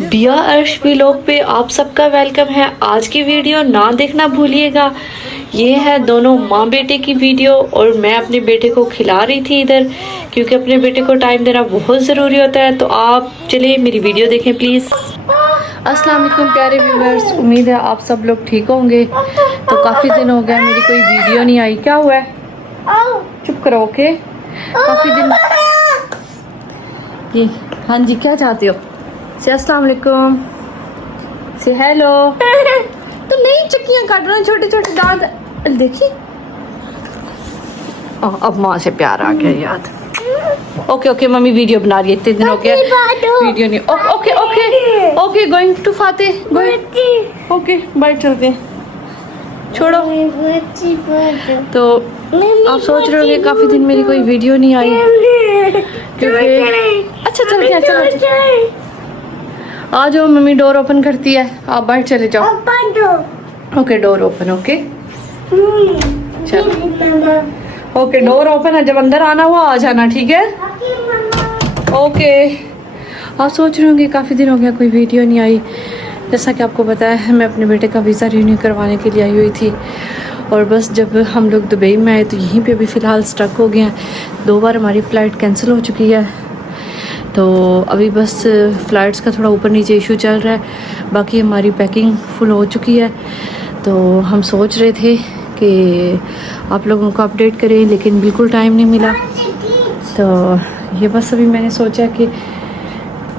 बिया अर्श व्लॉग पे आप सबका वेलकम है। आज की वीडियो ना देखना भूलिएगा। ये है दोनों माँ बेटे की वीडियो और मैं अपने बेटे को खिला रही थी इधर, क्योंकि अपने बेटे को टाइम देना बहुत ज़रूरी होता है। तो आप चलिए मेरी वीडियो देखें प्लीज़। अस्सलाम वालेकुम प्यारे व्यूअर्स, उम्मीद है आप सब लोग ठीक होंगे। तो काफ़ी दिन हो गया मेरी कोई वीडियो नहीं आई। क्या हुआ है? चुप करो। ओके, काफ़ी दिन ये। हाँ जी, क्या चाहते हो? से अस्सलाम वालेकुम, से हेलो। तो नहीं चक्कियां काट रहा, छोटे छोटे दांत देखिए। अब माँ से प्यार आ गया याद। ओके ओके, मम्मी वीडियो बना रही है, इतने दिन हो गया वीडियो नहीं। Okay okay okay, going to Fatih. Okay bye, चलते हैं, छोड़ो। तो आप सोच रहे होंगे काफी दिन मेरी कोई वीडियो नहीं आई, क्योंकि अच्छा चलते हैं, चलो आ जाओ। मम्मी डोर ओपन करती है, आप बाहर चले जाओ। Okay door open. ओके चलो, ओके डोर ओपन है। जब अंदर आना हुआ आ जाना, ठीक है? ओके। आप सोच रहे होंगे काफ़ी दिन हो गया कोई वीडियो नहीं आई। जैसा कि आपको पता है, मैं अपने बेटे का वीज़ा रिन्यू करवाने के लिए आई हुई थी, और बस जब हम लोग दुबई में आए तो यहीं पे अभी फ़िलहाल स्टक हो गए हैं। 2 बार हमारी फ़्लाइट कैंसिल हो चुकी है, तो अभी बस फ़्लाइट्स का थोड़ा ऊपर नीचे इशू चल रहा है। बाकी हमारी पैकिंग फुल हो चुकी है। तो हम सोच रहे थे कि आप लोगों को अपडेट करें, लेकिन बिल्कुल टाइम नहीं मिला। तो ये बस अभी मैंने सोचा कि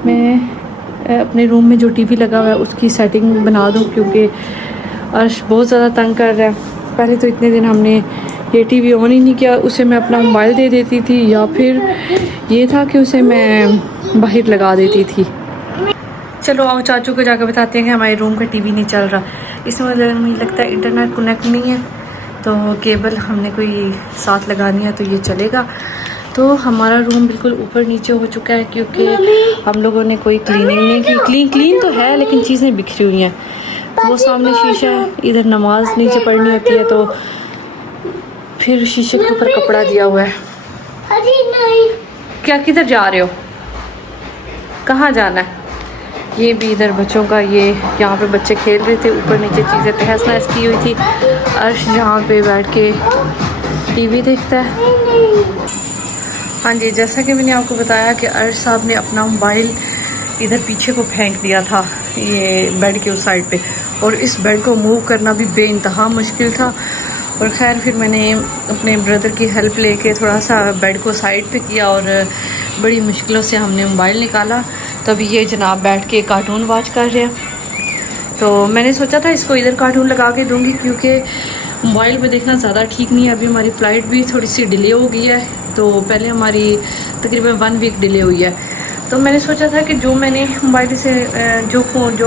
मैं अपने रूम में जो टीवी लगा हुआ है उसकी सेटिंग बना दूं, क्योंकि अर्श बहुत ज़्यादा तंग कर रहा है। पहले तो इतने दिन हमने ये टीवी ऑन ही नहीं किया, उसे मैं अपना मोबाइल दे देती थी, या फिर ये था कि उसे मैं बाहर लगा देती थी। चलो आओ चाचू को जाकर बताते हैं कि हमारे रूम का टीवी नहीं चल रहा। इसमें मुझे लगता है इंटरनेट कनेक्ट नहीं है, तो केबल हमने कोई साथ लगानी है तो ये चलेगा। तो हमारा रूम बिल्कुल ऊपर नीचे हो चुका है, क्योंकि हम लोगों ने कोई क्लीनिंग नहीं की। क्लीन तो है, लेकिन चीज़ें बिखरी हुई हैं। तो वो सामने शीशा है, इधर नमाज नीचे पढ़नी होती है, तो फिर शीशे के ऊपर कपड़ा दिया हुआ है। क्या, किधर जा रहे हो? कहाँ जाना है? ये भी इधर बच्चों का, ये यहाँ पे बच्चे खेल रहे थे, ऊपर नीचे चीज़ें तहस नहस की हुई थी। अर्श जहाँ पे बैठ के टीवी देखता है। हाँ जी, जैसा कि मैंने आपको बताया कि अर्श साहब ने अपना मोबाइल इधर पीछे को फेंक दिया था, ये बेड के उस साइड पे, और इस बेड को मूव करना भी बेइंतहा मुश्किल था। और खैर फिर मैंने अपने ब्रदर की हेल्प लेके थोड़ा सा बेड को साइड पे किया, और बड़ी मुश्किलों से हमने मोबाइल निकाला। तो अभी ये जनाब बैठ के कार्टून वॉच कर रहे हैं। तो मैंने सोचा था इसको इधर कार्टून लगा के दूँगी, क्योंकि मोबाइल पे देखना ज़्यादा ठीक नहीं है। अभी हमारी फ़्लाइट भी थोड़ी सी डिले हो गई है, तो पहले हमारी तकरीबन 1 वीक डिले हुई है। तो मैंने सोचा था कि जो मैंने मोबाइल से जो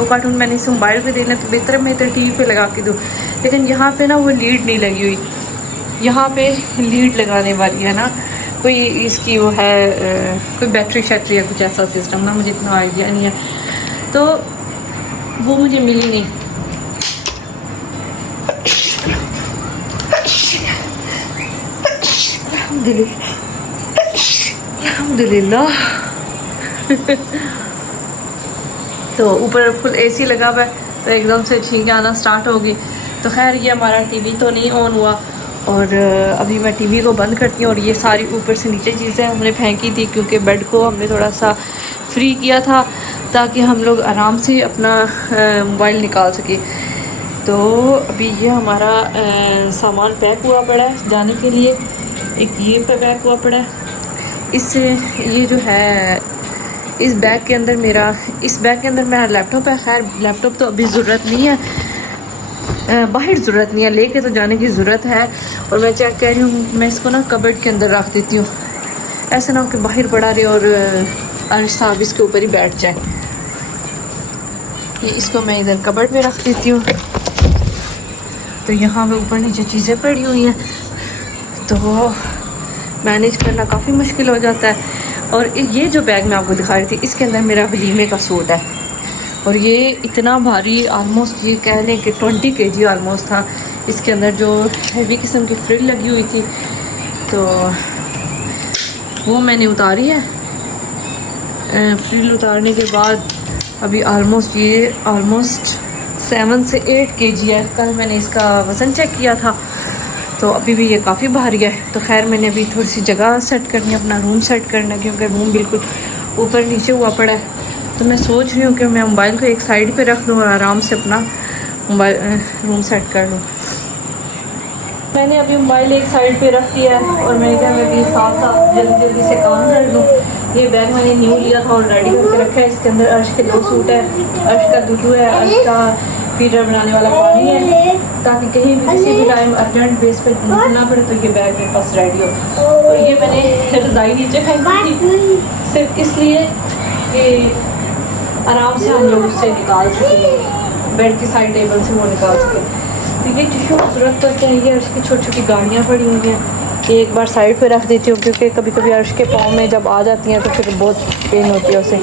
कार्टून मैंने इसे मोबाइल पे देखना, तो बेहतर मैं इधर टीवी पे लगा के दूँ। लेकिन यहाँ पे ना वो लीड नहीं लगी हुई। यहाँ पे लीड लगाने वाली है ना कोई, इसकी वो है कोई बैटरी शैटरी या कुछ ऐसा सिस्टम ना, मुझे इतना आइडिया नहीं है, तो वो मुझे मिली नहीं। अल्हम्दुलिल्लाह। तो ऊपर फुल एसी लगा हुआ है, तो एकदम से छींकें आना स्टार्ट होगी। तो खैर ये हमारा टीवी तो नहीं ऑन हुआ, और अभी मैं टीवी को बंद करती हूँ। और ये सारी ऊपर से नीचे चीज़ें हमने फेंकी थी, क्योंकि बेड को हमने थोड़ा सा फ्री किया था ताकि हम लोग आराम से अपना मोबाइल निकाल सके। तो अभी ये हमारा सामान पैक हुआ पड़ा है जाने के लिए। एक ये पैक हुआ पड़ा है, इससे ये जो है इस बैग के अंदर मेरा लैपटॉप है। खैर लैपटॉप तो अभी ज़रूरत नहीं है, बाहर ज़रूरत नहीं है, लेके तो जाने की ज़रूरत है। और मैं चेक कह रही हूँ, मैं इसको ना कबर्ड के अंदर रख देती हूँ, ऐसा ना हो कि बाहर पड़ा रहे और अर्श साहब इसके ऊपर ही बैठ जाए। ये इसको मैं इधर कबर्ड में रख देती हूँ। तो यहाँ पे ऊपर नीचे चीज़ें पड़ी हुई हैं, तो मैनेज करना काफ़ी मुश्किल हो जाता है। और ये जो बैग मैं आपको दिखा रही थी, इसके अंदर मेरा वलीमे का सूट है, और ये इतना भारी, आलमोस्ट ये कह लें कि 20 kg आलमोस्ट था। इसके अंदर जो हैवी किस्म की फ्रिल लगी हुई थी, तो वो मैंने उतारी है। फ्रिल उतारने के बाद अभी ऑलमोस्ट 7 से 8 kg है। कल मैंने इसका वज़न चेक किया था तो अभी भी ये काफ़ी भारी है। तो खैर मैंने अभी थोड़ी सी जगह सेट करनी है, अपना रूम सेट करना है, क्योंकि रूम बिल्कुल ऊपर नीचे हुआ पड़ा है। तो मैं सोच रही हूँ कि मैं मोबाइल को एक साइड पे रख लूँ और आराम से अपना मोबाइल रूम सेट कर लूँ। मैंने अभी मोबाइल एक साइड पे रख दिया है और मैंने कहा मैं भी साथ साथ जल्दी से काम कर लूँ। ये बैग मैंने न्यू लिया था और रेडी करके रखा है। इसके अंदर अर्श के 2 सूट है, अर्श का दूधू है, अर्श का फीडर बनाने वाला पानी है, ताकि कहीं भी किसी भी टाइम अर्जेंट बेस पे ना पड़े तो ये बैग मेरे पास रेडी हो। और ये मैंने रज़ाई नीचे फेंकी थी सिर्फ इसलिए कि आराम से हम लोग उससे निकाल सकें, बेड की साइड टेबल से वो निकाल सकें। तो ये टिशू ज़रूरत पड़ते हैं। ये अर्श की छोटी छोटी गाड़ियाँ पड़ी हुई हैं, ये एक बार साइड पे रख देती हूँ क्योंकि कभी कभी अर्श के पाँव में जब आ जाती हैं तो फिर बहुत पेन होती है उसे।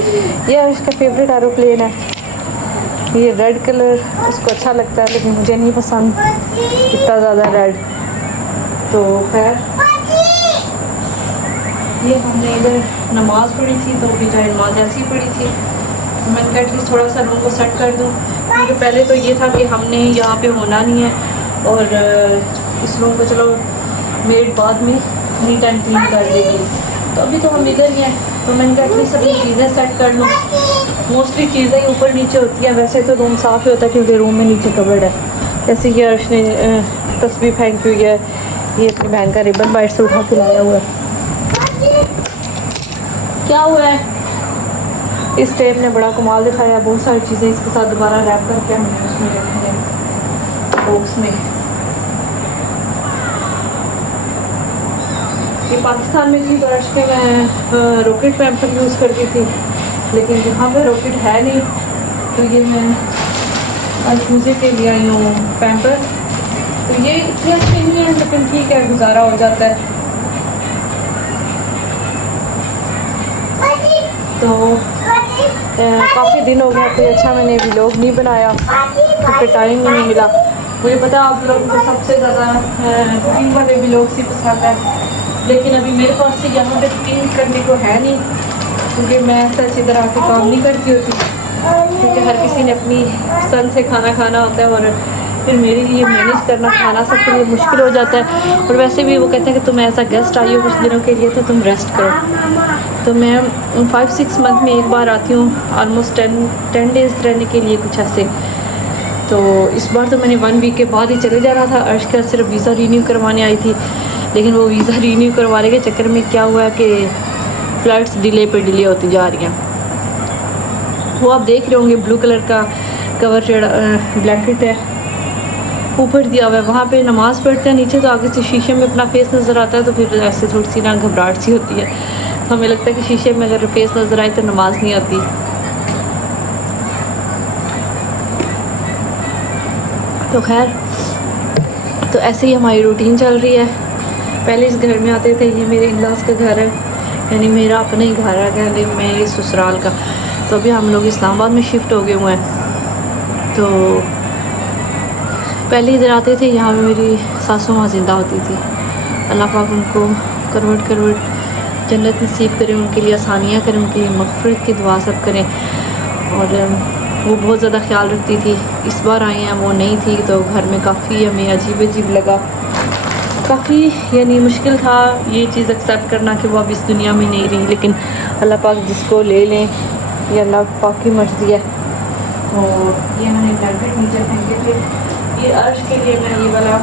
ये अर्श का फेवरेट एरोप्लेन है, ये रेड कलर उसको अच्छा लगता है लेकिन मुझे नहीं पसंद इतना ज़्यादा रेड। तो खैर ये हमने इधर नमाज़ पढ़ी थी तो अभी चाहे नमाज ऐसी पढ़ी थी तो मैंने कहा एटलीस्ट थोड़ा सा रूम को सेट कर दूँ, क्योंकि पहले तो ये था कि हमने यहाँ पे होना नहीं है और इस रूम को चलो मेड बाद में नीट एंड क्लीन कर देगी। तो अभी तो हम इधर ही हैं तो मैंने कहा एटलीस्ट अपनी चीज़ें सेट कर लूँ। मोस्टली चीज़ें ऊपर नीचे होती हैं, वैसे तो रूम साफ़ ही होता है क्योंकि रूम में नीचे कवर्ड है। जैसे ये अर्श ने तस्वीर फेंकी हुई है, ये अपनी बहन का रिबन बाइट से उठा के लाया हुआ है। क्या हुआ है? इस टेप ने बड़ा कमाल दिखाया, बहुत सारी चीज़ें इसके साथ दोबारा रैप करके हमने उसमें रखी हैं बॉक्स में। ये पाकिस्तान में थी तो अर्श के मैं रॉकेट पैम्पर यूज़ करती थी, लेकिन यहाँ पे रॉकेट है नहीं तो ये मैं आज मुझे के लिए आई हूँ पैम्पर। तो ये इतने अच्छे नहीं है लेकिन ठीक है, गुजारा हो जाता है। तो काफ़ी दिन हो गया कोई अच्छा मैंने व्लॉग नहीं बनाया क्योंकि टाइम ही नहीं मिला। मुझे पता आप लोगों को सबसे ज़्यादा कुकिंग वाले व्लॉग्स ही पसंद है, लेकिन अभी मेरे पास से यहाँ पे कुकिंग करने को है नहीं क्योंकि मैं ऐसा अच्छी तरह के काम नहीं करती होती, क्योंकि हर किसी ने अपनी पसंद से खाना खाना होता है और फिर मेरे लिए मैनेज करना खाना सबके लिए मुश्किल हो जाता है। और वैसे भी वो कहते हैं कि तुम ऐसा गेस्ट आई हो कुछ दिनों के लिए तो तुम रेस्ट करो। तो मैं 5-6 मंथ में एक बार आती हूँ, ऑलमोस्ट 10 डेज़ रहने के लिए कुछ ऐसे। तो इस बार तो मैंने 1 वीक के बाद ही चले जाना था। अर्श का सिर्फ वीज़ा रीन्यू करवाने आई थी, लेकिन वो वीज़ा रीन्यू करवाने के चक्कर में क्या हुआ कि फ़्लाइट्स डिले पे डिले होती जा रही हैं। वो आप देख रहे होंगे ब्लू कलर का कवर ब्लैंकेट है ऊपर दिया हुआ है, वहाँ पे नमाज़ पढ़ते हैं नीचे तो आगे से शीशे में अपना फेस नज़र आता है तो फिर ऐसे थोड़ी सी ना घबराहट सी होती है। तो हमें लगता है कि शीशे में अगर फेस नज़र आए तो नमाज नहीं आती। तो खैर तो ऐसे ही हमारी रूटीन चल रही है। पहले इस घर में आते थे, ये मेरे इन-लॉज़ का घर है, यानी मेरा अपना ही घर है मेरे ससुराल का। तो अभी हम लोग इस्लामाबाद में शिफ्ट हो गए हुए हैं। तो पहले इधर आते थे, यहाँ पे मेरी सासू माँ ज़िंदा होती थी। अल्लाह पाक उनको करवट जन्नत नसीब करें, उनके लिए आसानियाँ करें, उनके लिए मग़फ़िरत की दुआ सब करें। और वो बहुत ज़्यादा ख्याल रखती थी। इस बार आए हैं वो नहीं थी तो घर में काफ़ी हमें अजीब लगा, काफ़ी यानी मुश्किल था ये चीज़ एक्सेप्ट करना कि वो अब इस दुनिया में नहीं रही। लेकिन अल्लाह पाक जिसको ले लें ये अल्लाह पाक की मर्ज़ी है। और ये मैंने ब्लैंकेट नीचे फेंके थे, ये अर्श के लिए मैं ये वाला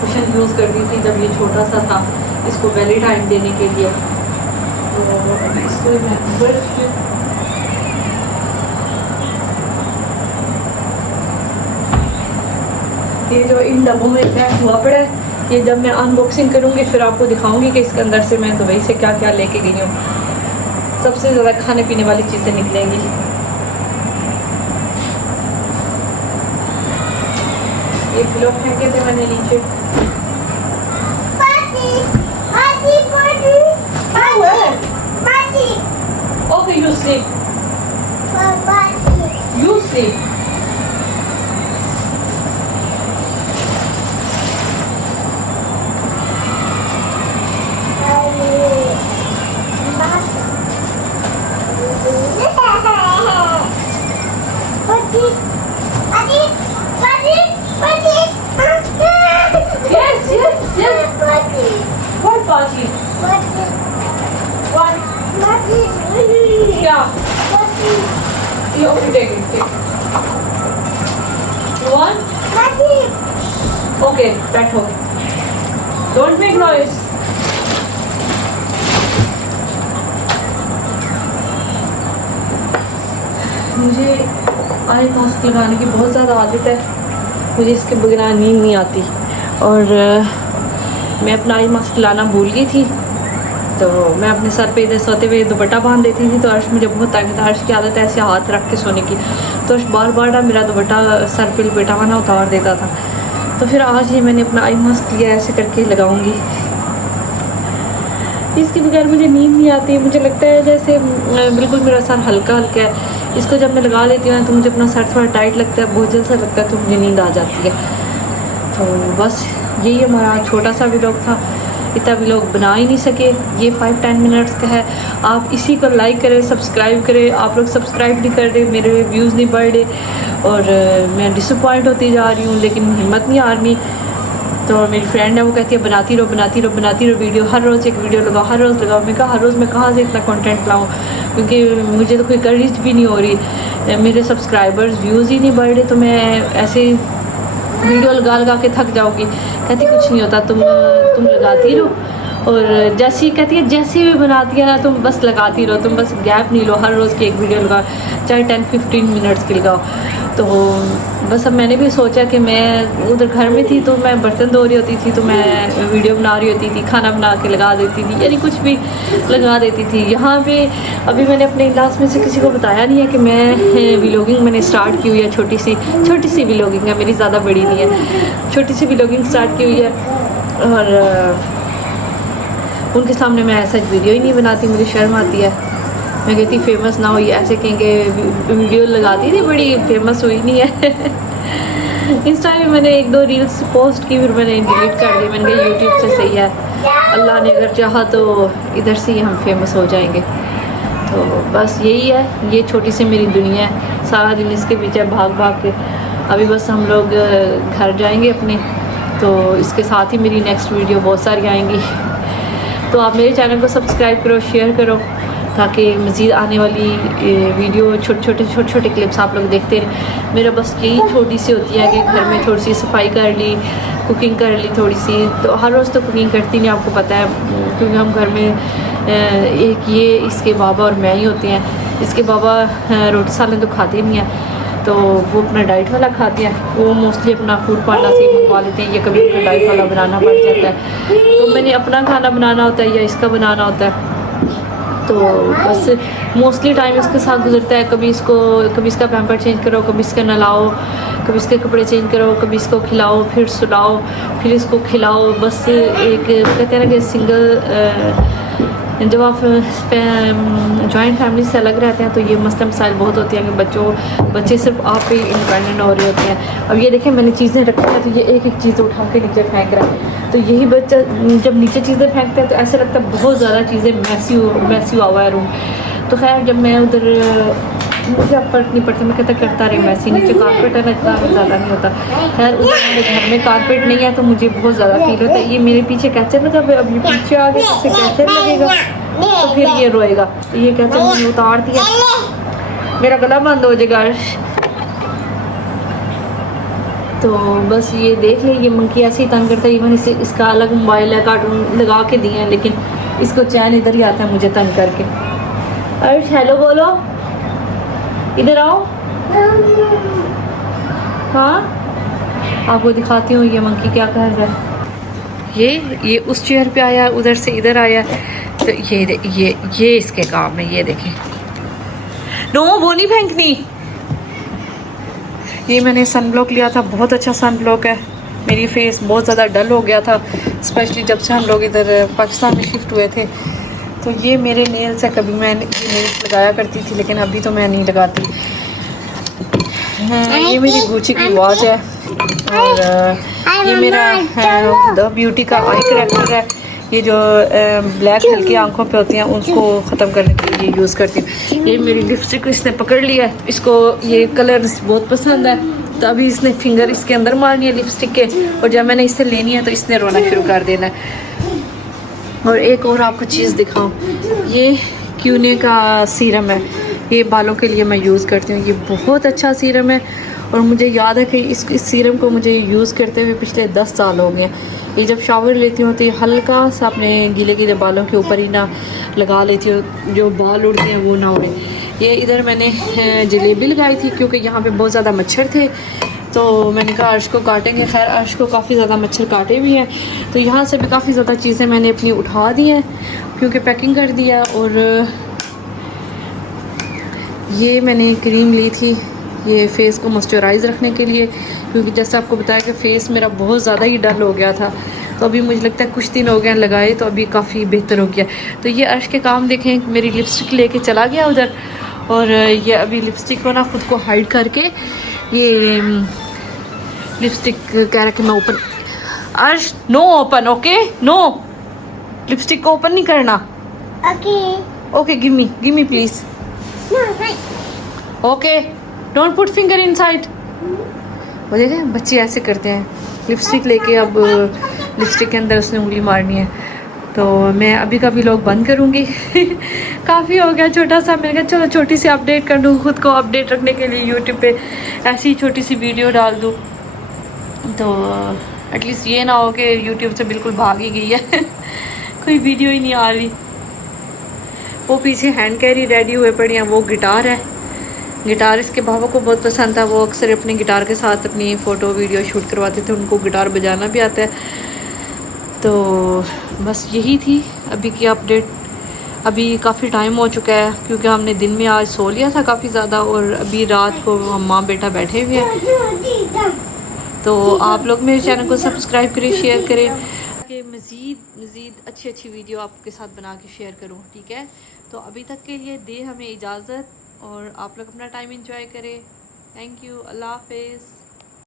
कुशन यूज़ करती थी जब ये छोटा सा था, इसको बेली टाइम देने के लिए। तो इसको मैं ये जो इन डब्बों में पैक हुआ पड़ा है, ये जब मैं अनबॉक्सिंग करूँगी फिर आपको दिखाऊंगी कि इसके अंदर से मैं दुबई से क्या क्या लेके गई हूँ। सबसे ज़्यादा खाने पीने वाली चीज़ें निकलेंगी। ये किलो फेंके थे मैंने नीचे। Okay you sleep, you sleep. Yes, yes, yes. What party? What? Yeah. You okay, take it. Take it. You want? Okay, बैठो. Don't make noise. मुझे आई मास्क लगाने की बहुत ज़्यादा आदत है. मुझे इसके बगैर नींद नहीं आती और मैं अपना आई मास्क लाना भूल गई थी. तो मैं अपने सर पे इधर सोते हुए दुपट्टा बांध देती थी. तो अर्श मुझे बहुत तंग था. अर्श की आदत है ऐसे हाथ रख के सोने की. तो अर्श बार बार ना मेरा दुपट्टा सर पे लपेटा हुआ ना उतार देता था. तो फिर आज ये मैंने अपना आई मास्क लिया, ऐसे करके लगाऊंगी. इसके बगैर मुझे नींद नहीं आती. मुझे लगता है जैसे बिल्कुल मेरा सर हल्का हल्का है. इसको जब मैं लगा लेती हूँ तो मुझे अपना सर थोड़ा टाइट लगता है, बोझल सा लगता है, तो मुझे नींद आ जाती है. तो बस यही हमारा छोटा सा व्लॉग था. इतना व्लॉग बना ही नहीं सके. ये 5-10 मिनट्स का है. आप इसी को लाइक करें, सब्सक्राइब करें. आप लोग सब्सक्राइब नहीं कर रहे, मेरे व्यूज़ नहीं बढ़ रहे और मैं डिसअपॉइंट होती जा रही हूँ, लेकिन हिम्मत नहीं आ रही. तो मेरी फ्रेंड है वो कहती है बनाती रहो वीडियो, हर रोज़ एक वीडियो लगाओ, हर रोज़ लगाओ. मैं कहा हर रोज़ मैं कहाँ से इतना कंटेंट लाऊं, क्योंकि मुझे तो कोई करेज भी नहीं हो रही. मेरे सब्सक्राइबर्स व्यूज़ ही नहीं बढ़ रहे. तो मैं ऐसे वीडियो लगा के थक जाओगी. कहती कुछ नहीं होता, तुम लगाती रहो. और जैसी कहती है जैसी भी बनाती है ना तुम बस लगाती रहो, तुम बस गैप नहीं लो, हर रोज़ की एक वीडियो लगाओ, चाहे 10-15 मिनट्स की लगाओ. तो बस अब मैंने भी सोचा कि मैं उधर घर में थी तो मैं बर्तन धो रही होती थी तो मैं वीडियो बना रही होती थी, खाना बना के लगा देती थी, यानी कुछ भी लगा देती थी. यहाँ पे अभी मैंने अपने क्लास में से किसी को बताया नहीं है कि मैं व्लॉगिंग मैंने स्टार्ट की हुई है. छोटी सी व्लॉगिंग है मेरी, ज़्यादा बड़ी नहीं है. छोटी सी व्लॉगिंग स्टार्ट की हुई है और उनके सामने मैं ऐसा वीडियो ही नहीं बनाती. मुझे शर्म आती है. मैं कहती फेमस ना हुई, ऐसे कहेंगे वीडियो लगाती थी बड़ी, फेमस हुई नहीं है. इंस्टा में मैंने 1-2 रील्स पोस्ट की, फिर मैंने डिलीट कर दी. मैंने कहा यूट्यूब से सही है, अल्लाह ने अगर चाहा तो इधर से ही हम फेमस हो जाएंगे. तो बस यही है, ये छोटी सी मेरी दुनिया है. सारा दिन इसके पीछे भाग के. अभी बस हम लोग घर जाएंगे अपने, तो इसके साथ ही मेरी नेक्स्ट वीडियो बहुत सारी आएंगी. तो आप मेरे चैनल को सब्सक्राइब करो, शेयर करो, ताकि मज़ीद आने वाली वीडियो छोटे क्लिप्स आप लोग देखते रहें. मेरा बस यही छोटी सी होती है कि घर में थोड़ी सी सफाई कर ली, कुकिंग कर ली थोड़ी सी. तो हर रोज़ तो कुकिंग करती नहीं, आपको पता है, क्योंकि हम घर में एक ये इसके बाबा और मैं ही होते हैं. इसके बाबा रोटी सालन तो खाते नहीं हैं, तो वो अपना डाइट वाला खाते हैं. वो मोस्टली अपना फूड पांडा से मंगवा लेते हैं, या कभी उनका डाइट वाला बनाना पड़ जाता है. तो मैंने अपना खाना बनाना होता है या इसका बनाना होता है. तो बस मोस्टली टाइम इसके साथ गुजरता है. कभी इसका पैम्पर चेंज करो, कभी इसका नहलाओ, कभी इसके कपड़े चेंज करो, कभी इसको खिलाओ, फिर सुलाओ, फिर इसको खिलाओ. बस एक कहते हैं ना कि सिंगल जब आप जॉइंट फैमिली से अलग रहते हैं तो ये मसले मसाइल बहुत होते हैं कि बच्चे सिर्फ आप पे इंडिपेंडेंट हो रहे होते हैं. अब ये देखें मैंने चीज़ें रखी हैं तो ये एक चीज़ उठा के नीचे फेंक रहा है. तो यही बच्चा जब नीचे चीज़ें फेंकता है तो ऐसा लगता है बहुत ज़्यादा चीज़ें मैसी हुआ है रूम. तो खैर जब मैं उधर मुझे अब फर्क नहीं पड़ता, मैं कहता करता रहे मैसी. नीचे कारपेट है ना, इतना ज़्यादा नहीं होता. खैर उधर मेरे घर में कारपेट नहीं है तो मुझे बहुत ज़्यादा फील होता है. ये मेरे पीछे कैचर लगा, अब ये पीछे आ गया, इससे कैचर लगेगा तो फिर ये रोएगा. तो ये कैचर मुझे उतार दिया, मेरा गला बंद हो जाएगा. तो बस ये देख ले, ये मंकी ऐसे ही तंग करता है. इवन इसका अलग मोबाइल है, कार्टून लगा के दिए हैं, लेकिन इसको चैन इधर ही आता है मुझे तंग करके. अर्श हेलो बोलो, इधर आओ. हाँ आपको दिखाती हूँ ये मंकी क्या कर रहा है. ये उस चेयर पे आया, उधर से इधर आया. तो ये इसके काम है. ये देखें, नो वो नहीं फेंकनी. ये मैंने सन ब्लॉक लिया था, बहुत अच्छा सन ब्लॉक है. मेरी फेस बहुत ज़्यादा डल हो गया था, स्पेशली जब से हम लोग इधर पाकिस्तान में शिफ्ट हुए थे. तो ये मेरे नेल्स है, कभी मैं ये नेल्स लगाया करती थी लेकिन अभी तो मैं नहीं लगाती. ये मेरी गुची की वॉच है और ये मेरा द ब्यूटी का आई करेक्टर है. ये जो ब्लैक हल्की आंखों पे होती हैं उसको ख़त्म करने के लिए यूज़ करती हूँ। ये मेरी लिपस्टिक इसने पकड़ लिया है, इसको ये कलर बहुत पसंद है, तो अभी इसने फिंगर इसके अंदर मारनी है लिपस्टिक के, और जब मैंने इससे लेनी है तो इसने रोना शुरू कर देना है। और एक और आपको चीज़ दिखाऊं, ये क्यूने का सीरम है, ये बालों के लिए मैं यूज़ करती हूँ। ये बहुत अच्छा सीरम है और मुझे याद है कि इस सीरम को मुझे यूज़ करते हुए पिछले 10 साल हो गए। ये जब शावर लेती हूँ तो ये हल्का सा अपने गीले गीले बालों के ऊपर ही ना लगा लेती हूँ, जो बाल उड़ते हैं वो ना उड़े। ये इधर मैंने जलेबी लगाई थी क्योंकि यहाँ पे बहुत ज़्यादा मच्छर थे, तो मैंने कहा अर्श को काटेंगे। खैर अर्श को काफ़ी ज़्यादा मच्छर काटे भी हैं, तो यहाँ से भी काफ़ी ज़्यादा चीज़ें मैंने अपनी उठा दी हैं क्योंकि पैकिंग कर दिया। और ये मैंने क्रीम ली थी ये फेस को मॉइस्चराइज़ रखने के लिए, क्योंकि जैसे आपको बताया कि फेस मेरा बहुत ज़्यादा ही डल हो गया था, तो अभी मुझे लगता है कुछ दिन हो गए लगाए तो अभी काफ़ी बेहतर हो गया। तो ये अर्श के काम देखें, मेरी लिपस्टिक लेके चला गया उधर, और ये अभी लिपस्टिक को ना खुद को हाइड करके ये लिपस्टिक कह रहा कि मैं open, Arsh no open, okay no, lipstick को ओपन नहीं करना। Okay give me please, okay don't put finger inside. वो देखे बच्चे ऐसे करते हैं, लिपस्टिक लेके अब लिपस्टिक के अंदर उसने उंगली मारनी है। तो मैं अभी का भी लोग बंद करूँगी काफ़ी हो गया छोटा सा, मैंने कहा चलो छोटी सी अपडेट कर दूँ, खुद को अपडेट रखने के लिए यूट्यूब पे ऐसी छोटी सी वीडियो डाल दूँ, तो एटलीस्ट ये ना हो कि यूट्यूब से बिल्कुल भाग ही गई है कोई वीडियो ही नहीं आ रही। वो पीछे हैंड कैरी रेडी हुए पड़ी हैं, वो गिटार है, गिटार इसके भावों को बहुत पसंद था, वो अक्सर अपने गिटार के साथ अपनी फ़ोटो वीडियो शूट करवाते थे, उनको गिटार बजाना भी आता है। तो बस यही थी अभी की अपडेट। अभी काफ़ी टाइम हो चुका है क्योंकि हमने दिन में आज सो लिया था काफ़ी ज़्यादा, और अभी रात को हम माँ बेटा बैठे हुए हैं। तो आप लोग मेरे चैनल को सब्सक्राइब करें, शेयर करें कि मज़ीद अच्छी वीडियो आपके साथ बना के शेयर करूँ, ठीक है। तो अभी तक के लिए दे हमें इजाज़त, और आप लोग अपना टाइम एंजॉय करें। थैंक यू, अल्लाह हाफिज़।